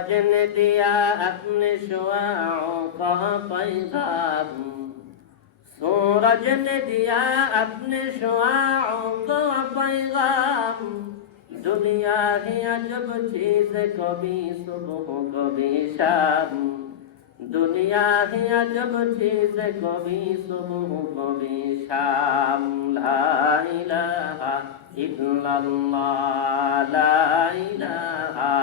सूरज ने दिया अपने शुआओं का पैगाम, सूरज ने दिया अपने शुआओं का पैगाम। दुनिया ही अजब चीज, कभी सुबह कभी शाम। दुनिया ही अजब चीज, कभी सुबह कभी शाम। ला इलाहा इल्लल्लाह, ला इलाहा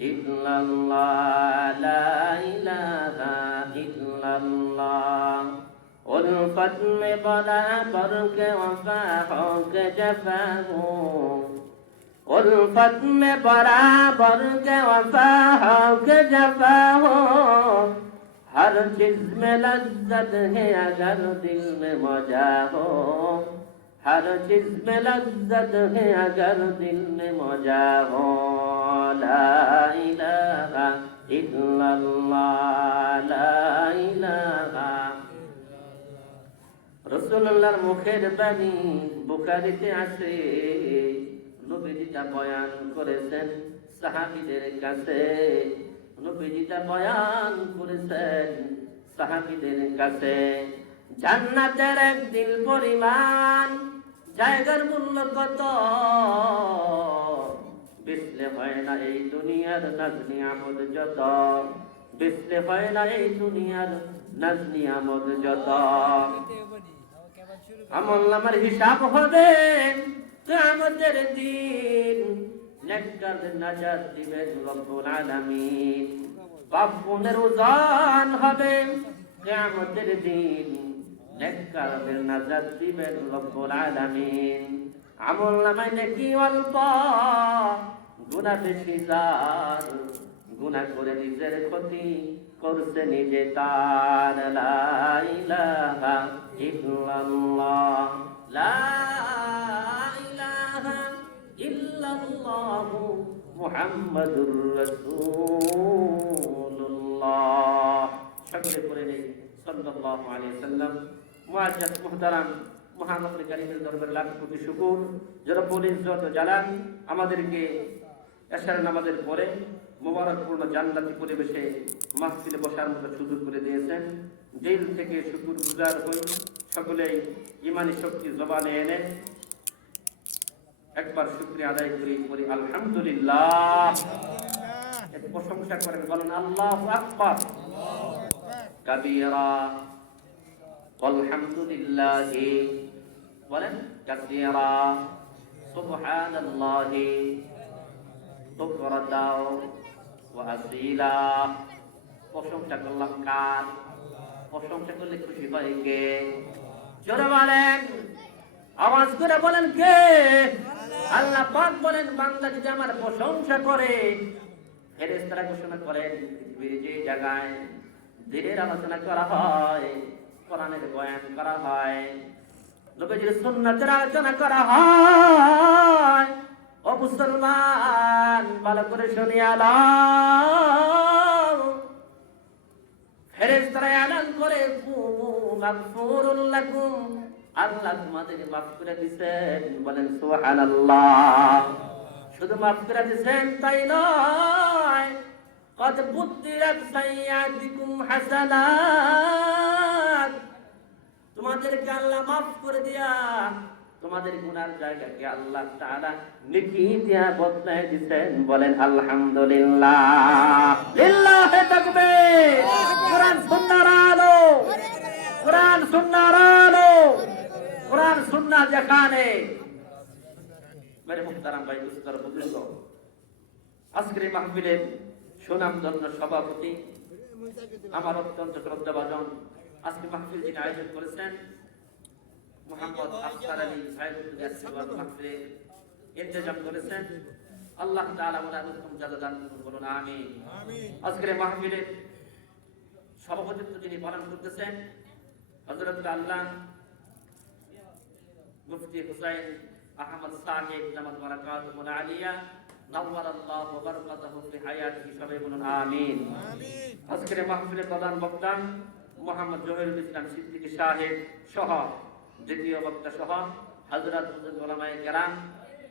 इल्लल्लाह, ला इलाहा इल्लल्लाह। उल्फत में बराबर के वफा हो के जफा हो, उल्फत में बराबर के वफा हो के जफा हो। हर चीज में लज्जत है अगर दिल में मजा हो, हर चीज में लज्जत है अगर दिल में मजा हो। ला इलाहा इल्लल्लाह, ला इलाहा। রাসূলুল্লাহর মুখের বাণী বুখারীতে আছে। নবীজি তা বয়ান করেছেন সাহাবীদের কাছে, নবীজি তা বয়ান করেছেন সাহাবীদের কাছে। জান্নাতের এক দিল পরিমাণ জায়গার মূল্য কত, বেচলে হয় না এই দুনিয়ার নাজ নিয়ামত যত, বেচলে হয় না এই দুনিয়ার নাজ নিয়ামত যত। আমলনামার হিসাব হবে কিয়ামতের দিন, নেককারদের নাজাত দিবেন রব্বুল আলামিন। পাপ পুণ্যের ওজন হবে কিয়ামতের দিন, নেককারদের নাজাত দিবেন রব্বুল আলামিন। আমলনামায় নেকি অল্প, গুনাহ বেশি যার, গুনাহ করে নিজের ক্ষতি করছে নিজে তার। লা ইলাহা ইল্লাল্লাহ, লা ইলাহা ইল্লাল্লাহ মুহাম্মাদুর রাসূলুল্লাহ। সকলে পড়ে নেই সাল্লাল্লাহু আলাইহি ওয়াসাল্লাম। মুআজ্জাজ মুহতারাম, মুহাম্মদ কারীমের দরবারে লাখ কোটি শুকর যে রব্বুল ইজ্জত ও জালাল আমাদেরকে এশার নামাজের পরে মোবারকপূর্ণ জান্নাতি পরিবেশে মাহফিলে বসার মতো সুযোগ করে দিয়েছেন। দিল থেকে শুকর গুজার হই। সকলেই ইমানি শক্তি জবানে এনে একবার শুকরিয়া আদায় করি আলহামদুলিল্লাহ। এর প্রশংসা করেন, বলেন আল্লাহু আকবার কাবীরা আলহামদুলিল্লাহি, বলেন কাসীরা সুবহানাল্লাহি বুকরাতাও ওয়া আসীলা। প্রশংসা করলাম কার? প্রশংসা করলে খুশি হয় কে? জোরে বলেন, আওয়াজ করে বলেন কে? আল্লাহ পাক বলেন, বান্দা যদি আমার প্রশংসা করে, ফেরেশতারা ঘোষণা করেন পৃথিবীর যে জায়গায় দ্বীনের আলোচনা করা হয়, কোরআনের বয়ান করা হয়, নবীজির সুন্নাতের আলোচনা করা হয়, ও মুসলমান ভালো করে শুনিয়া নাও, ফেরেশতারা এলান করে মাগফুরুল লাকুম, আল্লাহ তোমাদেরকে মাফ করে দিয়েছেন। বলেন সুবহানাল্লাহ। শুধু মাফ করে দিয়েছেন তাই নয়, কদ বুদ্দিরাত সাইয়্যাতিকুম হাসানাত, তোমাদেরকে আল্লাহ মাফ করে দিয়া তোমাদের গুনার জায়গাকে আল্লাহ তাআলা নেকি দিয়া বদলায় দিবেন। বলেন আলহামদুলিল্লাহ, লিল্লাহি তাকবীর। কোরআন সুন্নাহর আলো, কোরআন সুন্নাহর আলো, কোরআন সুন্নাহ যেখানে। মেরে মুহতারাম ভাই বুজুর্গ বুজুর্গ, আজকের এই মাহফিলের সুনামধন্য সভাপতি আমার অত্যন্ত শ্রদ্ধাভাজন, আজকে মাহফিল যিনি আয়োজন করেছেন মোহাম্মদ আফসার আলী সাহেব মাহফিলে ইন্তজাম করেছেন, আল্লাহ তাআলা ওনার উত্তম জাযা দান করুন, বলুন আমিন। আজকের মাহফিলের সভাপতিত্ব যিনি পালন করতেছেন হযরত আল্লাহ মুফতি হুসাইন আহমদ সাহেব জামাত বারাকাতুহুল আলিয়া নাওয়ারাল্লাহু বারাকাতুহু ফি হায়াতিহি, সবাই বলুন আমিন। আজকের মাহফিলের প্রধান বক্তা মোহাম্মদ জহিরুল ইসলাম সিদ্দিকী সাহেব সহ দ্বিতীয় বক্তা সহ হযরত উলামায়ে কেরাম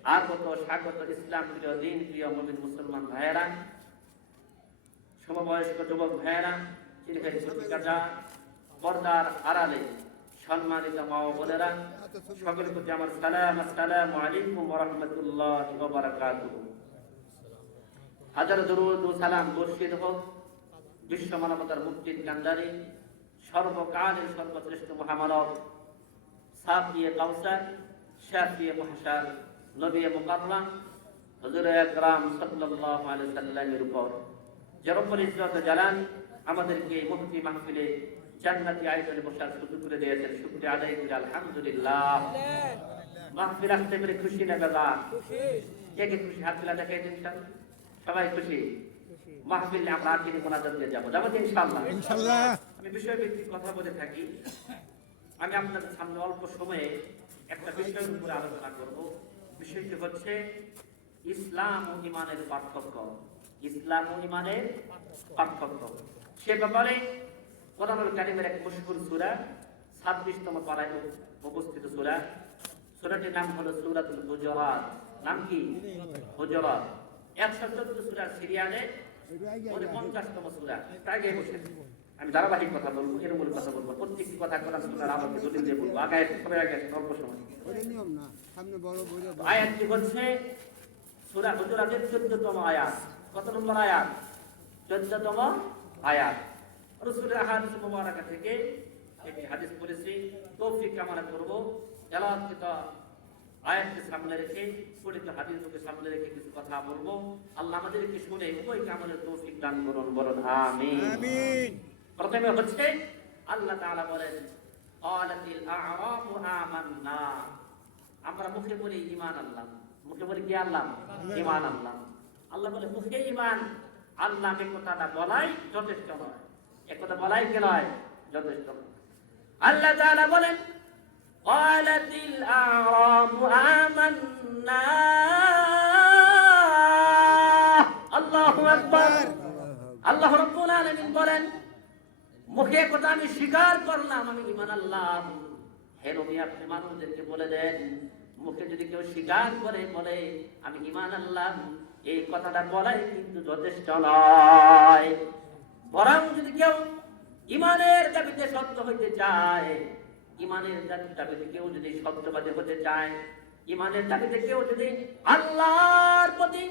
আগত স্বাগত ইসলাম প্রিয় দিন প্রিয় মুমিন মুসলমান ভাইয়েরা, সমবয়স্ক যুবক ভাইয়েরা, চিরকালী প্রতিকাজা পর্দার আড়ালে সম্মানিত মা ও বোনেরা, সকলের প্রতি আমার সালাম। আসসালামু আলাইকুম ওয়া রাহমাতুল্লাহি ওয়া বারাকাতুহু। হাজার দরুদ ও সালাম বর্ষিত হোক বিশ্ব মানবতার মুক্তির কান্ডারি, সর্বকালের সর্বশ্রেষ্ঠ মহামানব, সাফিয়ে কাউসার, শাফিয়ে মুহশার, নবী মুকাররম হুজুর আকরাম সাল্লাল্লাহু আলাইহি সাল্লামের উপর, যে রব্বুল ইজ্জত জালাল আমাদেরকে মুক্তি মাহফিলে জান্নাতি আয়োজনে বসার সুযোগ করে দিয়েছেন। শুকরিয়া আদায় করি আলহামদুলিল্লাহ। মাহফিল আসতে পেরে খুশি না বাবা? কে কে খুশি? হাত তুলে দেখাই দিন। সবাই খুশি? মাহফিলে আমরা আজকে মোনাজাত দিয়ে যাবো ইনশাআল্লাহ। আমি বিষয়ভিত্তিক কথা বলে থাকি। আমি আপনাদের সামনে অল্প সময়ে একটা বিষয়ের উপরে আলোচনা করব। বিষয়টি হচ্ছে ইসলাম ও ঈমানের পার্থক্য। ইসলাম ও ঈমানের পার্থক্য। সে ব্যাপারে কোরআনুল কারীমের এক মশহুর সূরা 26তম পারায় অবস্থিত সূরা। সূরাটির নাম হলো সূরাতুল হুজুরাত। নাম কি? হুজুরাত। 114 সূরার সিরিয়ালে 50তম সূরা। তাই বসে আমি ধারাবাহিক কথা বলবো, এর মূল কথা বলবো, প্রত্যেকটি কথা কোরআন সুন্নাহর আলোকে দলিল দিয়ে বলবো। আগে সবাই আগে অল্প সময়। আয়াতটি হচ্ছে সূরা হুজুরাতের 14তম আয়াত। কত নম্বর আয়াত? 14তম আয়াত। রাসূলের হাদিস মুবারাকা থেকে একটি হাদিস পড়েছি, তৌফিক কামনা করব তেলাওয়াতকৃত আয়াতকে সামনে রেখে, পঠিত হাদিসকে সামনে রেখে কিছু কথা বলবো। আল্লাহ আমাদেরকে শুনে উভয় কামনের তৌফিক দান করুন, বলুন আমিন। আমিন। প্রথমে হচ্ছে আল্লাহ তাআলা বলেন, ক্বালাতিল আ'রাবু আমান্না। আমরা মুখে বলি ঈমান আনলাম, মুখে বলি কি আনলাম? ঈমান আনলাম। আল্লাহ বলে মুখে ঈমান আনলাম, এই কথাটা বলাই যথেষ্ট নয়। এই কথা বলাই কি নয়? যথেষ্ট নয়। আল্লাহ তাআলা বলেন, ক্বালাতিল আ'রাবু আমান্না। আল্লাহু আকবার। আল্লাহ রাব্বুল আলামিন বলেন, মুখে কথা আমি স্বীকার করলাম, আমি ঈমান আনলাম। হে নবী, আপনি মানুষদেরকে বলে দেন, মুখে যদি কেউ স্বীকার করে বলে আমি ঈমান আনলাম, এই কথাটা বলাই কিন্তু যথেষ্ট নয়। বরং যদি কেউ ঈমানের দাবিতে সত্য হইতে চায়, ঈমানের দাবিতে কেউ যদি সত্যবাদী হতে চায়, ঈমানের দাবিতে কেউ যদি আল্লাহর প্রতি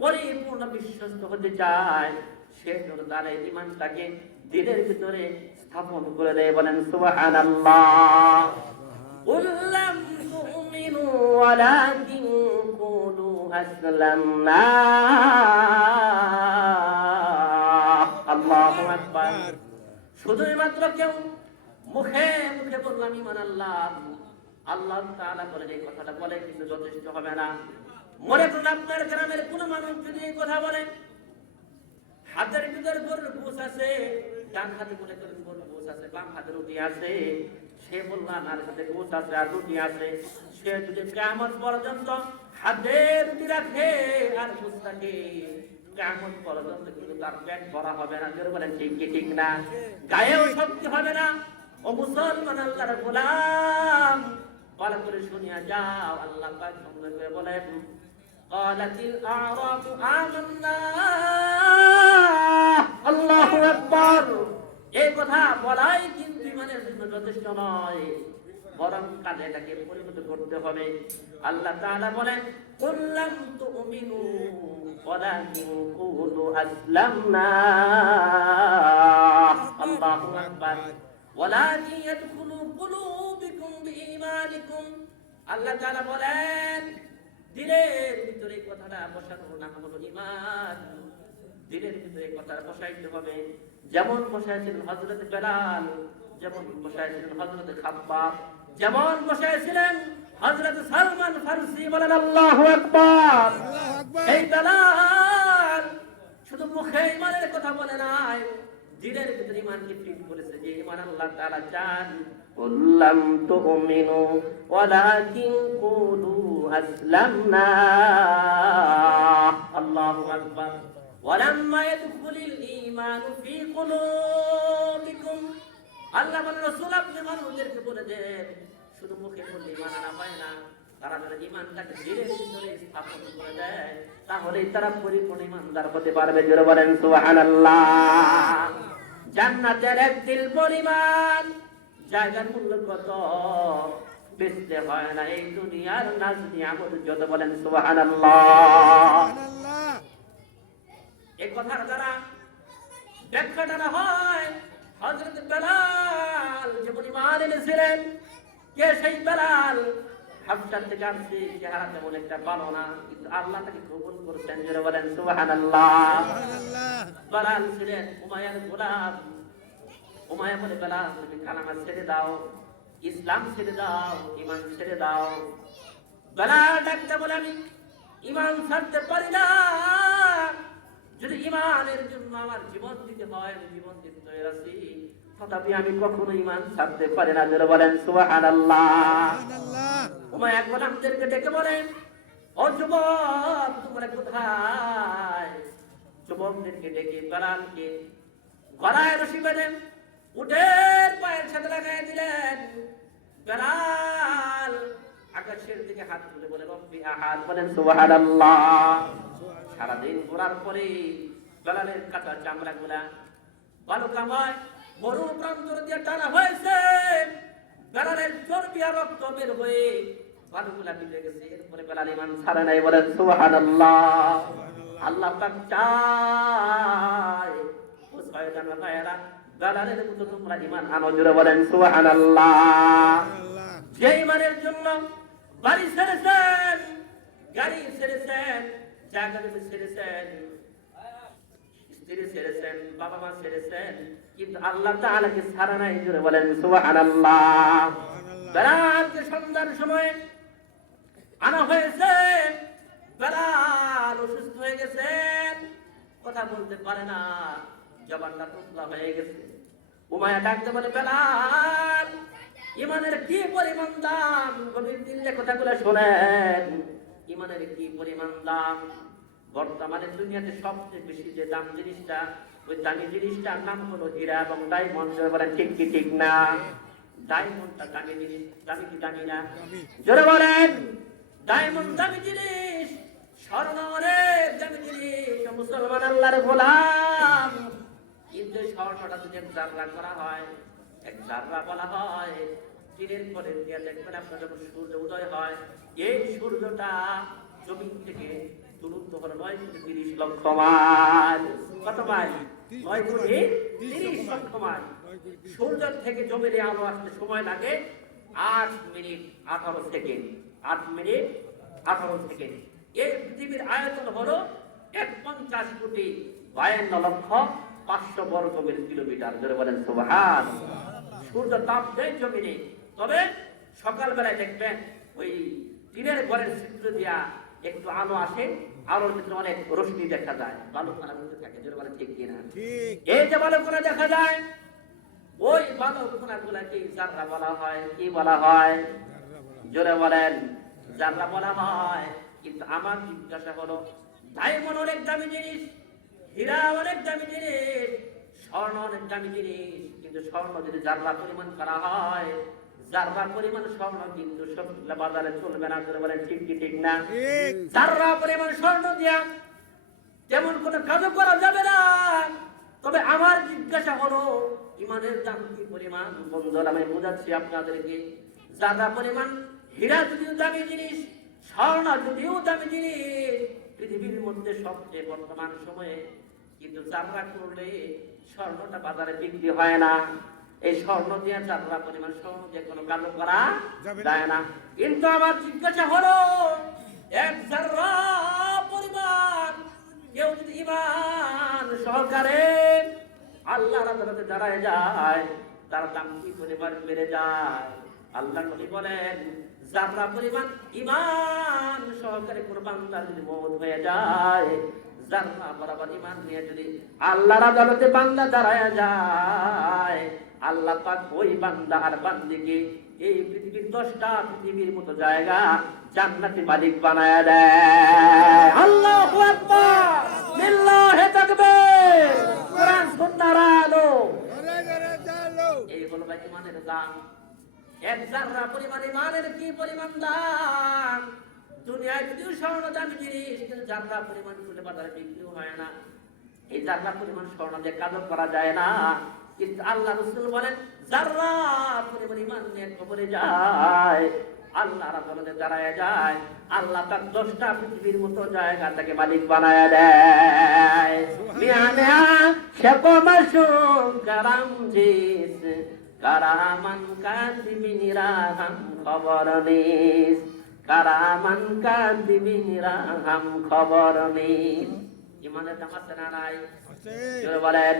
পরিপূর্ণ বিশ্বস্ত হতে চায়, সে তার ঈমানটাকে দিলের ভিতরে স্থাপন করে দেয়। বলেন সুবহানাল্লাহ। কুল লাম তুমিনু ওয়ালাকিন কুলু আসলামনা। আল্লাহু আকবার। শুধুই মাত্র কেউ মুখে মুখে বললাম ঈমান আনলাম, আল্লাহ তাআলা বলেন এই কথাটা বলে কিন্তু যথেষ্ট হবে না। মনে করুন আপনার গ্রামের কোন মানুষ যদি এই কথা বলে, হাতের ভিতর গরুর গোশ আছে, ডান হাতে মনে করেন গরুর গোশ আছে, বাম হাতে রুটি আছে, সে বললাম আর হাতে গোশ আছে আর রুটি আছে, সে যদি কিয়ামত পর্যন্ত হাতে রুটি রাখে আর গোশ রাখে, কিয়ামত পর্যন্ত কিন্তু তার পেট ভরা হবে না। কেউ বলেন ঠিক কি ঠিক না? গায়েও শক্তি হবে না। ও মুসলমান আল্লাহর গোলাম, ভালো করে শুনিয়া যাও। আল্লাহ পাক সুন্দর করে বলেন, ক্বালাতিল আ'রাবু আমান্না। আল্লাহু আকবার। এই কথা বলাই কিন্তু ঈমানের জন্য যথেষ্ট নয়, বরং কাজে এটাকে পরিণত করতে হবে। আল্লাহ তাআলা বলেন, কুল লাম তুমিনু ওয়ালাকিন কুলু আসলামনা। আল্লাহু আকবার। ওয়ালাকিন ইয়াদখুলু কুলুবিকুম বিঈমানিকুম। আল্লাহ তাআলা বলেন, দিলের ভিতরে কথাটা বসানোর নাম হলো ঈমান। দিলের ভিতরে কথাটা বসাইতে হবে। যেমন বসাইছিলেন হযরত বেলাল, যেমন বসাইছিলেন হযরত খাব্বাব, যেমন বসাইছিলেন হযরত সালমান ফারসি। বলেন আল্লাহু আকবার। এই বেলাল শুধু মুখে ঈমানের কথা বলে নাই, দিলের ভিতরে ঈমানকে ফিট করেছে, যে ঈমান আল্লাহ তাআলা চান। কুল লাম তুমিনু ওয়ালাকিন কুলু আসলামনা। আল্লাহু আকবার। ওয়ালাম্মা ইয়াদখুলিল ঈমানু ফি কুলুবিকুম। আল্লাহ বলেন, রাসূল আপনি মানুষদেরকে বলে দেন, শুধু মুখে বললে ঈমান আনা হয় না, তারা যদি ঈমানটাকে দিলের ভিতরে স্থাপন করে দেয় তাহলেই তারা পরিপূর্ণ ঈমানদার হতে পারবে। জোরে বলেন সুবহানাল্লাহ। জান্নাতের এক দিল পরিমাণ জায়গার মূল্য কত, বেচতে হয় না এই দুনিয়ার নাজ নিয়ামত যত। বলেন সুবহানাল্লাহ। এই কথার দ্বারা ব্যাখ্যাটা না হয় হযরত বেলাল যেমন ঈমান এনেছিলেন, কে সেই বেলাল? হাবশা থেকে আসছে, চেহারা তেমন একটা ভালো না, কিন্তু আল্লাহ তাকে কবুল করতেন। জোরে বলেন সুবহানাল্লাহ। বেলাল ছিলেন উমাইয়ার গোলাম। উমাইয়া বলে, বেলাল তুমি কালেমা ছেড়ে দাও, ইসলাম ছেড়ে দাও, ঈমান ছেড়ে দাও। বেলাল ডাকতে বলে, আমি ঈমান ছাড়তে পারি না, যদি ঈমানের জন্য আমার জীবন দিতে হয় আমি জীবন দিতে তৈরি আছি, তথাপি আমি কখনো ঈমান ছাড়তে পারি না। জোরে বলেন সুবহানাল্লাহ। উমাইয়া গোলামদেরকে ডেকে বলেন, ও যুবক তোমরা কোথায়? যুবকদেরকে ডেকে বেলালকে গলায় রশি বেঁধে উটের পায়ের সাথে লাগাই দিলেন। বেলাল আকাশের দিকে হাত তুলে বলে, রব্বি আহাদ। বলেন সুবহানাল্লাহ। সারাদিন ঘোরার পরে বেলালের কাটা চামড়া গুলা বালুকাময় মরু প্রান্তর দিয়ে টানা হয়েছে, বেলালের চর্বি আর রক্ত বের হয়ে বালুগুলা ভিজে গেছে। এরপরে বেলাল ঈমান ছাড়ে নাই। বলেন সুবহানাল্লাহ। আল্লাহ পাক চায় ও শয়তান ভাইরা বেলালের মতো তোমরা ঈমান আনো। জোরে বলেন সুবহানাল্লাহ। যে ঈমানের জন্য বাড়ি ছেড়েছেন, গাড়ি ছেড়েছেন, জায়গা ছেড়েছেন, স্ত্রী ছেড়েছেন, বাবা মা ছেড়েছেন, কিন্তু আল্লাহ তাআলাকে ছাড়া নাই। জোরে বলেন সুবহানাল্লাহ। বেলালকে সন্ধ্যার সময় আনা হয়েছে। বেলাল অসুস্থ হয়ে গেছেন, কথা বলতে পারে না, জবানটা তোতলা হয়ে গেছে। উমাইয়া ডাকতে বলে, বেলাল ঈমানের কি পরিমাণ দাম, গভীর দিলে কথাগুলো শোনেন। ঈমানের কি পরিমাণ দাম? বর্তমানে দুনিয়াতে সবচেয়ে বেশি যে দাম জিনিসটা, ওই দামি জিনিসটার নাম হলো হীরা এবং ডায়মন্ড। বলেন ঠিক কি ঠিক না? ডায়মন্ডটা দামি জিনিস, দামি কি দামি না? জোরে বলেন। ডায়মন্ড দামি জিনিস, স্বর্ণ অনেক দামি জিনিস। মুসলমান আল্লাহর গোলাম, কিন্তু স্বর্ণটা যদি এক জাররা করা হয়, এক জাররা বলা হয়, দিনের পরে দিয়ে দেখবেন আপনার যখন সূর্য উদয় হয়, এই সূর্যটা জমিন থেকে দূরত্ব হলো 9.30 লক্ষ মাইল। কত মাইল? 9.30 লক্ষ মাইল। সূর্য থেকে জমিনে আলো আসতে সময় লাগে 8 মিনিট 18 সেকেন্ড। 8 minute 18 second. এই পৃথিবীর আয়তন হলো 51,52,500 বর্গ কিলোমিটার। ধরে বলেন সুবহান। সূর্য তাপ দেয় জমিনে, তবে সকালবেলায় দেখবেন ওই টিনের ঘরের ছিদ্র দিয়া একটু আলো আসে, আলোর ভিতরে অনেক রশ্মি দেখা যায়, বালুকণা উঠতে থাকে। জোরে বলেন ঠিক কিনা? এই যে বালুকণা দেখা যায়, ওই বালুকণা গুলাকে জাররা বলা হয়। কি বলা হয়? জোরে বলেন। জাররা বলা হয়। কিন্তু আমার জিজ্ঞাসা হলো, ডায়মন্ড অনেক দামি জিনিস, হীরা অনেক দামি জিনিস, স্বর্ণ অনেক দামি জিনিস, কিন্তু স্বর্ণ যদি জাররা পরিমাণ করা হয়, জাররা পরিমাণ স্বর্ণ কিন্তু সব বাজারে চলবে না। করে বলেন ঠিক কি ঠিক না? জাররা পরিমাণ স্বর্ণ দিয়া তেমন কোনো কাজ করা যাবে না। তবে আমার জিজ্ঞাসা হলো, ঈমানের দাম কি পরিমাণ? বন্ধুরা আমি বোঝাচ্ছি আপনাদেরকে, জাররা পরিমাণ হীরা যদিও দামি জিনিস, স্বর্ণ যদিও দামি জিনিস, পৃথিবীর মধ্যে সবচেয়ে বর্তমান সময়ে কিন্তু জাররা করলে স্বর্ণটা বাজারে বিক্রি হয় না। এই স্বর্ণ দিয়ে জাররা পরিমাণ স্বর্ণ দিয়ে কোনো কাজ করা যায় না। কিন্তু আমার জিজ্ঞাসা হলো, এক জাররা পরিমাণ কেউ যদি ঈমান সহকারে আল্লাহর আদালতে দাঁড়ায় যায়, তার দাম কি পরিমাণ বেড়ে যায়? আল্লাহ নবী বলেন, জাররা পরিমাণ ঈমান সহকারে কোন বান্দার যদি মওত হয়ে যায়, জাররা বরাবর ঈমান নিয়ে যদি আল্লাহর আদালতে বান্দা দাঁড়ায় যায়, আল্লাহ পাক ওই বান্দা আর বান্দিকে এই পৃথিবীর 10টা পৃথিবীর মতো জায়গা জান্নাতি মালিক বানায়া দেয়। আল্লাহু আকবার, লিল্লাহি তাকবীর। কোরআন সুন্নাহর আলো। এই হলো ভাই ঈমানের দাম। এক জাররা পরিমাণ ঈমানের কি পরিমাণ দাম? দুনিয়ায় যদিও স্বর্ণ দামি জিনিস, কিন্তু জাররা পরিমাণ খুলে বাজারে বিক্রিও হয় না। এই জাররা পরিমাণ স্বর্ণ দিয়ে কাজও করা যায় না। কিন্তু আল্লাহ রাসূল বলেন জাররা পরিমাণ ঈমান নিয়ে কবরে যায়, আল্লাহর আদালতে দাঁড়ায় যায়, আল্লাহ তার 10টা পৃথিবীর মতো জায়গা তাকে মালিক বানায় দেয়। মিয়া শাকমাশুম কারাম জিস কারামান কাদিমিনিরাহাম খবর নিস, কারামান কাদিমিনিরাহাম খবর নিস। ইমানের দাম আছে না নাই? জোরে বলেন।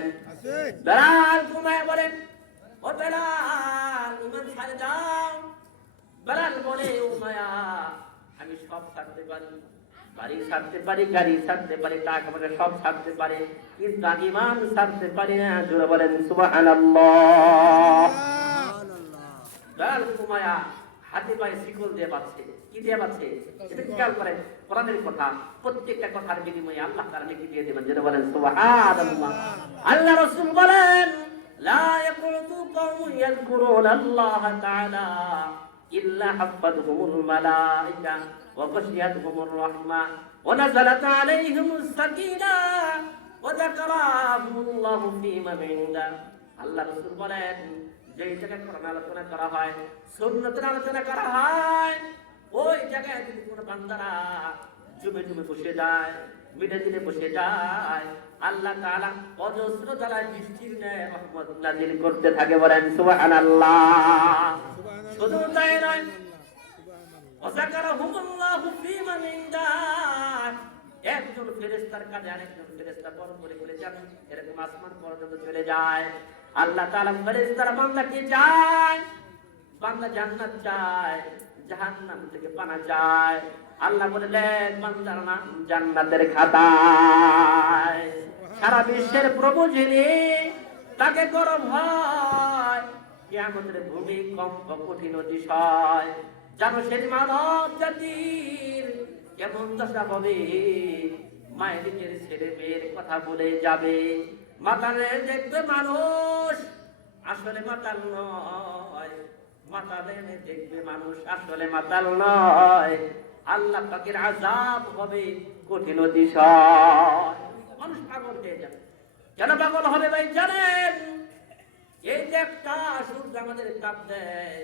বেলাল ঘুমায় বলেন, ও বেলাল ইমান ছাড়ে দাও। বেলাল বলে, ও মায়া আমি সব ছাড়তে পারি, বাড়ি ছাড়তে পারি, গাড়ি ছাড়তে পারি, টাকা পয়সা সব ছাড়তে পারি, কিন্তু আমি ইমান ছাড়তে পারি না। জোরে বলেন সুবহানাল্লাহ। বেলাল ঘুমায়া হাতে পায়ে শিকল দিয়ে বাঁধছে। কি দিয়ে বাঁধছে? এটা খেয়াল করেন, কোরআনের কথা, প্রত্যেকটা কথার বিনিময়ে আল্লাহ তাআলা নেকি দিয়ে দেবেন। জোরে বলেন সুবহানাল্লাহ। আল্লাহ রাসূল বলেন লা ইয়াকুতু কওমুন ইয়াযকুরুনাল্লাহ তাআলা ইল্লা হাফাতহুমুল মালায়েকা ওয়া গাশিয়াতহুমুর রাহমাহ ওয়া নাযালাত আলাইহিমুস সাকিনাহ ওয়া যাকারাহুমুল্লাহু ফীমান ইনদা। আল্লাহ রাসূল বলেন যে জায়গায় কোরআন আলোচনা করা হয়, সুন্নাতের আলোচনা করা হয়, ওই জায়গায় যদি কোনো বান্দারা জুমে জুমে বসে যায়, মিলে মিলে বসে যায়, আল্লাহ তাআলা অজস্র ধারায় বৃষ্টির ন্যায় রহমত নাযিল করতে থাকে। বলেন সুবহানাল্লাহ। শুধু তাই নয়, ওয়াযাকারাহুমুল্লাহু ফীমান ইনদাহ, একজন ফেরেশতার কাছে আরেকজন ফেরেশতা পর করে বলে যান, এরকম আসমান পর্যন্ত চলে যায়। আল্লাহ তাআলা ফেরেশতারা বান্দাকে চায়, বান্দা জান্নাত চায়, জাহান্নাম থেকে পানা চায়। আল্লাহ বলেন বান্দার নাম জান্নাতের খাতায়। সারা বিশ্বের প্রভু যিনি, তাকে গরম হয়, কিয়ামতের ভূমিকম্প কঠিন অতিশয়। জানো সেই মানব জাতির কেমন দশা হবে? মায়ের ছেলে মেয়ের কথা বলে যাবে। মাতালে দেখবে মানুষ, আসলে মাতাল নয়। মাতালে দেখবে মানুষ, আসলে মাতাল নয়। আল্লাহ পাকের আযাব হবে কঠিন অতিশয়। মানুষ পাগল হয়ে যাবে। কেন পাগল হবে ভাই জানেন? এই যে একটা সূর্য আমাদের তাপ দেয়,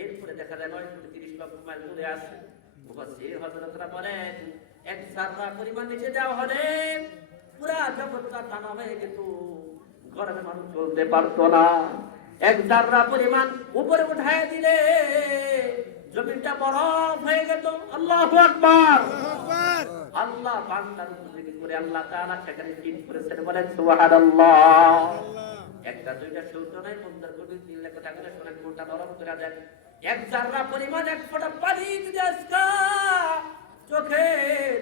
এরপরে দেখা যায় 930 লক্ষ মাইল দূরে আছে। মুফাসসির হযরতরা বলেন এক জাররা পরিমাণ নিচে দেওয়া হলে পুরা জগৎটা টানা হয়ে যেত, গরমে মানুষ চলতে পারতো না। এক জাররা পরিমাণ উপরে উঠায় দিলে জমিনটা বরফ হয়ে যেত। আল্লাহু আকবার। আল্লাহ বান্দার উপযোগী করে আল্লাহ তাআলা সেখানে ঠিক করেছেন। বলেন সুবহানাল্লাহ। একটা দুইটা সূর্য নাই, 15 কোটি 3 লাখ টাকা করে সোনার কোনটা বরফ করে দেন। এক জাররা পরিমাণ এক ফোঁটা পানি যদি আজকা চোখে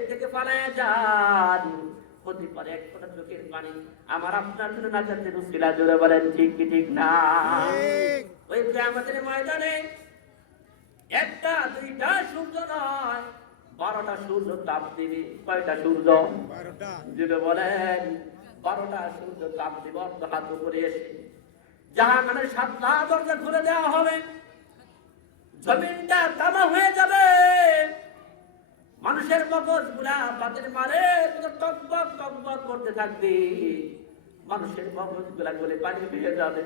থেকে পালায় যান, হতে পারে এক ফোঁটা চোখের পানি আমার আপনার জন্য নাজাতের উসিলা। জোরে বলেন ঠিক কি ঠিক না? ওই কিয়ামতের ময়দানে একটা দুইটা সূর্য নয়, 12টা সূর্য তাপ দিবে। কয়টা সূর্য? 12টা। জোরে বলেন 12টা সূর্য তাপ দিবে। অর্ধ হাত উপরে এসে জাহান্নামের 7টা দরজা খুলে দেওয়া হবে, জমিনটা তামা হয়ে যাবে। মানুষের মগজগুলা বাতের মারে টকবক টকবক করতে থাকবে, মানুষের মগজগুলা গলে পানি হয়ে যাবে,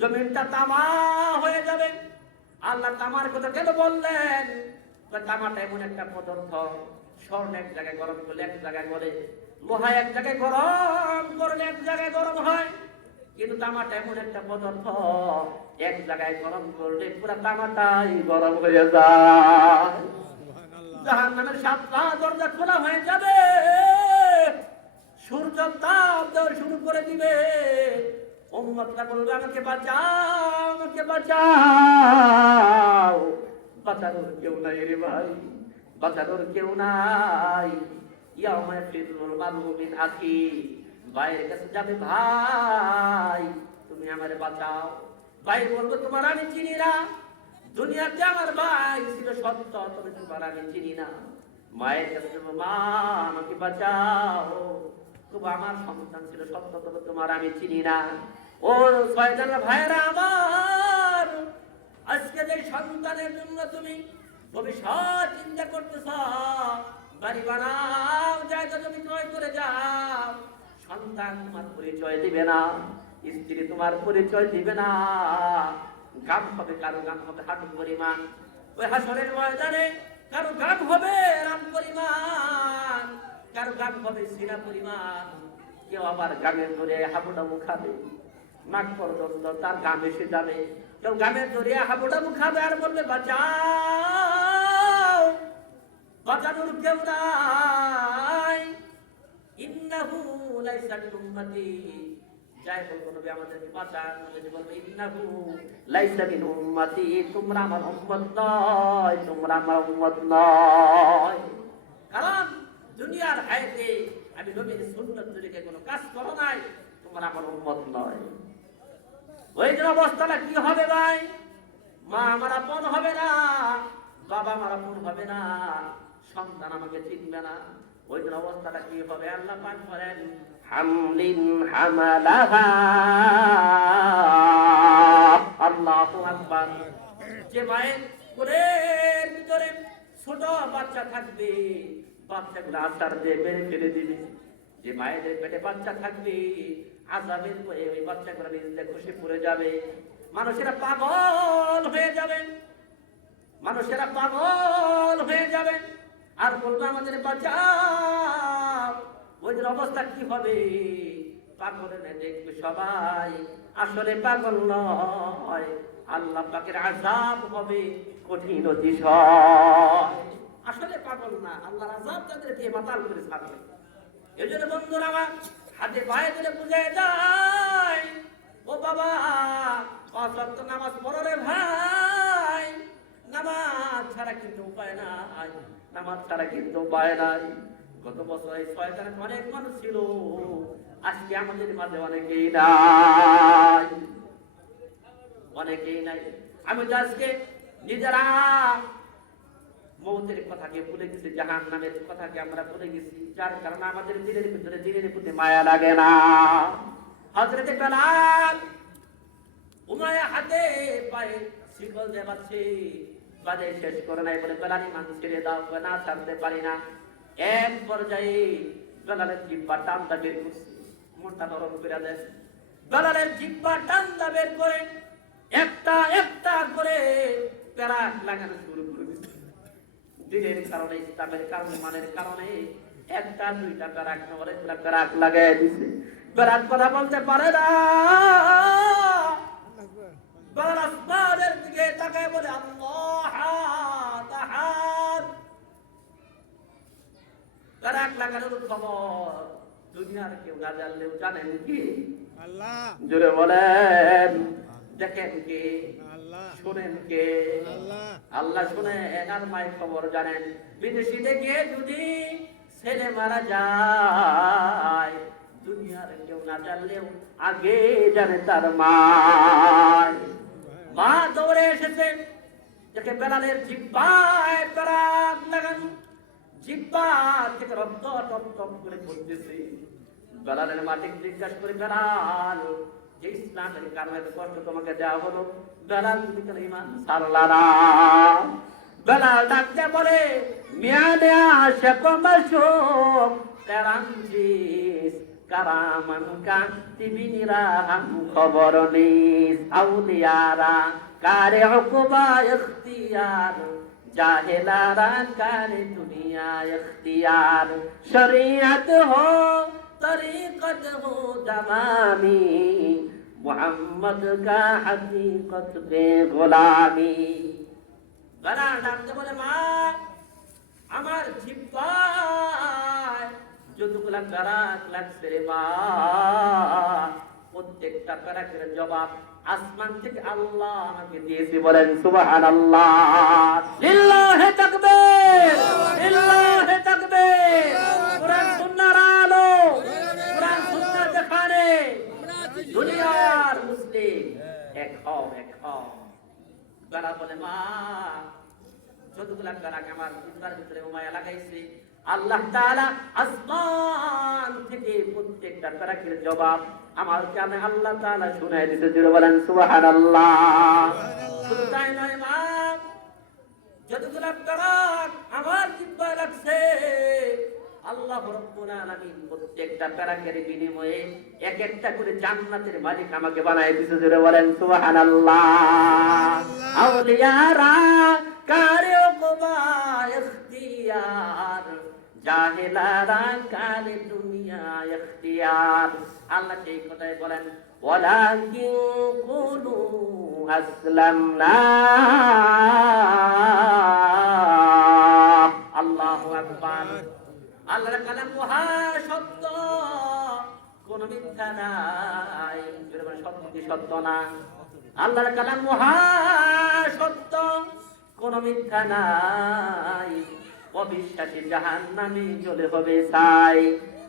জমিনটা তামা হয়ে যাবে। আল্লাহ তামার কথা কেন বললেন? তামাটা এমন একটা পদার্থ, স্বর্ণ এক জায়গায় গরম করলে এক জায়গায় গলে, লোহা এক জায়গায় গরম করলে এক জায়গায় গরম হয়, কিন্তু তামাটা এমন একটা পদার্থ, এক জায়গায় গরম করলে পুরো তামাটাই গরম হয়ে যায়। জাহান্নামের 7টা দরজা খোলা হয়ে যাবে, সূর্য তাপ দেওয়া শুরু করে দিবে। উম্মতরা বলবে আমাকে বাঁচাও, আমাকে বাঁচাও। বাঁচানোর কেউ নাই রে ভাই, বাঁচানোর কেউ নাই। ইয়াউমা ফিরুল মারউ মিন আখি, ভাইয়ের কাছে যাবে, ভাই তুমি আমারে বাঁচাও। ভাই বলবো তোমার আমি চিনি না, দুনিয়াতে আমার ভাই ছিল সত্য, তবে তোমার আমি চিনি না। মায়ের কাছে যাবো, মা আমাকে বাঁচাও, তবু আমার সন্তান ছিল সত্য, তবে তোমার আমি চিনি না। ও শয়তানের ভাইয়েরা আমার, আজকে যে সন্তানের জন্য তুমি ভবিষ্যৎ চিন্তা করতেছ, বাড়ি বানাও, জায়গা জমি ক্রয় করে যাও, সন্তান তোমার পরিচয় দিবে না, স্ত্রী তোমার পরিচয় দিবে না, গাম হবে কারো গাম হবে হাঁটু পরিমাণ, ওই হাসরের ময়দানে কারো গাম হবে রাম পরিমাণ, কারো গাম হবে সিনা পরিমাণ, কেউ আবার গামের ধরে হাবুডাবু খাবে, মাঠ পর্যন্ত তার গাম এসে যাবে, কেউ গামের ধরে হাবুডাবু খাবে আর বলবে বাঁচাও, বাঁচানোর কেউ নাই, ইন্নাহু লাইসা মিন উম্মতি, যাই বলবো নবী আমাদেরকে বাঁচান, নবী বলবে ইন্নাহু লাইসা মিন উম্মতি, তোমরা আমার উম্মত নয়, তোমরা আমার উম্মত নয়, কারণ দুনিয়ার হায়াতে আমি নবীর সুন্নাত তরিকে কোনো কাজ করো নাই, তোমরা আমার উম্মত নয়। ওই যে অবস্থাটা কি হবে ভাই, মা আমার আপন হবে না, বাবা আমার আপন হবে না, সন্তান আমাকে চিনবে না, ওই যে অবস্থাটা কি হবে আল্লাহ পাক বলেন হামলিন হামালাহা, আল্লাহু আকবার, যে মায়ের কোলের ভিতরে ছোট বাচ্চা থাকবে, বাচ্চাগুলো আসার দিয়ে বেড়ে ফেলে দিবে, যে মায়েদের পেটে বাচ্চা থাকবে আযাবের ভয়ে ওই বাচ্চাগুলো নিজেদের খুশি পড়ে যাবে, মানুষেরা পাগল হয়ে যাবে, মানুষেরা পাগল হয়ে যাবে আর বলবে আমাদের বাঁচাও। ওই অবস্থা কি হবে, পাগলের দেখবে সবাই, আসলে পাগল নয়, আল্লাহ পাকের আযাব হবে কঠিন অতিশয়, আসলে পাগল না, আল্লাহর আযাব তাদেরকে মাতাল করে ছাড়বে। এই জন্য বন্ধুরা আমার হাতে পায়ে ধরে বুঝায় যায়, ও বাবা পাঁচ ওয়াক্ত নামাজ পড়ো রে ভাই, নামাজ ছাড়া কিন্তু উপায় নাই, নামাজ ছাড়া কিন্তু উপায় নাই। গত বছর এই শয়তানে অনেক মানুষ ছিল, আজকে আমাদের মাঝে অনেকেই নাই, অনেকেই নাই। আমি তো আজকে নিজেরা মৌতের কথাকে ভুলে গেছি, জাহান্নামের কথাকে আমরা ভুলে গেছি, যার কারণে আমাদের দিনের ভিতরে দিনের প্রতি মায়া লাগে না। হযরত বেলাল উমাইয়া হাতে পায়ে শিকল দিয়ে বাঁধছে, বাঁধে শেষ করে নাই বলে বেলাল ইমান ছেড়ে দাও, না ছাড়তে পারি না। এক পর্যায়ে বেলালের জিহ্বা টান্দা বের করছে, মোটা নরম করে দেন, বেলালের জিহ্বা টান্দা বের করে একটা একটা করে প্যারাক লাগানো শুরু করে দিচ্ছে। দিনের কারণে, ইসলামের কারণে, মানের কারণে একটা দুইটা প্যারাক না বলে প্যারাক লাগাই দিছে। প্যারাক কথা বলতে পারে না, বেলাল আসমানের দিকে তাকায় বলে আল্লাহ তাহাত। প্যারাক লাগানোর খবর দুনিয়ার কেউ না জানলেও জানেন কি আল্লাহ, জোরে বলেন দেখেন কে, শোনেন কে আল্লাহ, শুনেন আর মায়ের খবর জানেন। বিদেশিতে গিয়ে যদি ছেলে মারা যায়, দুনিয়ার কেউ না জানলেও আগে জানে তার মা। মা দৌড়ে এসেছে, দেখে বেলালের জিহ্বায় প্যারাক লাগানো, জিহ্বা থেকে রক্ত টপ টপ করে পড়তেছে। বেলালের মাকে জিজ্ঞাসা করে, বেলাল যে ইসলামের কারণে কষ্ট তোমাকে দেওয়া হলো, বেলাল তুমি কেন ঈমান ছাড়লা না? বেলাল ডাকতে বলে মিয়ানে আশাক মাশুক কারামজিস কারামান কাতিবিরা হাম খবর নিস আউলিয়ারা কারে হুকুবা ইখতিয়ার জাহেলারা কারে দুনিয়া ইখতিয়ার শরিয়ত হো তরিকত হো তামামি মুহাম্মদ কা হাকিকত বে গোলামি। বেলাল ডাকতে বলে মা আমার জিহ্বায় যতগুলা প্যারাক লাগছে রে মা, প্রত্যেকটা প্যারাকের জবাব আসমান থেকে আল্লাহ আমাকে দিয়েছে, বলেন সুবহানাল্লাহ, লিল্লাহি তাকবীর, লিল্লাহি তাকবীর। কোরআন সুন্নাহর আলো, কোরআন সুন্নাহ দেখানে দুনিয়ার মুসলিম এক হও, এক হও। বেলাল বলে মা যতগুলা প্যারাক আমার জিহ্বার ভিতরে উমায়া লাগাইছে, আল্লাহ তাআলা আসমান থেকে প্রত্যেকটা প্যারাকের জবাব আমার কানে আল্লাহ তাআলা শুনায় দিতে, জোরে বলেন সুবহানাল্লাহ। শুধু তাই নয় মা, যতগুলো প্যারাক আমার জিহ্বায় লাগছে, আল্লাহ রাব্বুল আলামিন প্রত্যেকটা প্যারাকের বিনিময়ে এক একটা করে জান্নাতের মালিক আমাকে বানায় দিয়েছে। জোরে বলেন সুবহানাল্লাহ। আউলিয়ারা কারে ওকবা ইখতিয়ার, জাহেলারা কারে দুনিয়া ইখতিয়ার। আল্লাহ এই কথাই বলেন, ওয়ালাকিন কুলু আসলামনা। আল্লাহু আকবার। আল্লাহর কালাম মহা সত্য, কোন মিথ্যা নাই। সত্য কি সত্য না? আল্লাহর কালাম মহা সত্য, কোন মিথ্যা নাই। অবিশ্বাসী জাহান্নামে জ্বলে হবে ছাই।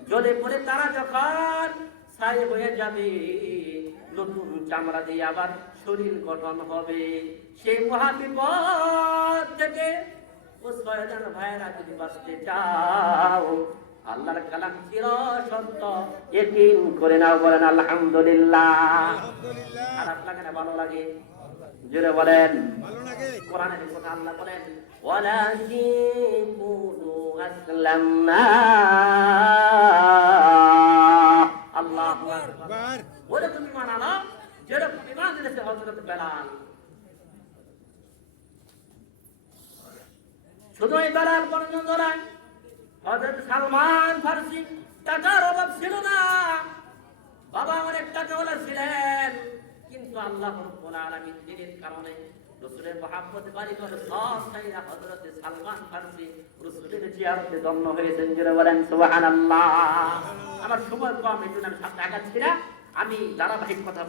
জ্বলে পড়ে তারা যখন ছাই হয়ে যাবে, নতুন চামড়া দিয়ে আবার শরীর গঠন হবে। সেই মহা বিপদ থেকে ও শয়তান ভাইরা যদি বাঁচতে চাও, আল্লাহর কালাম চির সত্য, ইয়াকিন করে নাও। বলেন আলহামদুলিল্লাহ। খারাপ লাগে না ভালো লাগে? জোরে বলেন। কোরআনের কথা আল্লাহ বলেন, ওয়ালাকিন কুলু আসলামনা। আল্লাহু আকবার। ওরে তুমি মানানো যেরকম ঈমান এনেছে হযরত বেলাল। শুধু এই বেলাল পর্যন্ত নয়, হযরত সালমান ফারসি টাকার অভাব ছিল না, বাবা অনেক টাকাওয়ালা ছিলেন, কিন্তু আল্লাহ রাব্বুল আলামিন দিনের কারণে রাসূলের মহব্বতে বাড়ি করে সব সাইরা হযরত সালমান ফারসি রাসূলের জিয়ারতে ধন্য হয়েছেন। জোরে বলেন সুবহানাল্লাহ। আমার সময় কম, এই জন্য আমি সামনে আগাচ্ছি না, আমি ধারাবাহিক কথা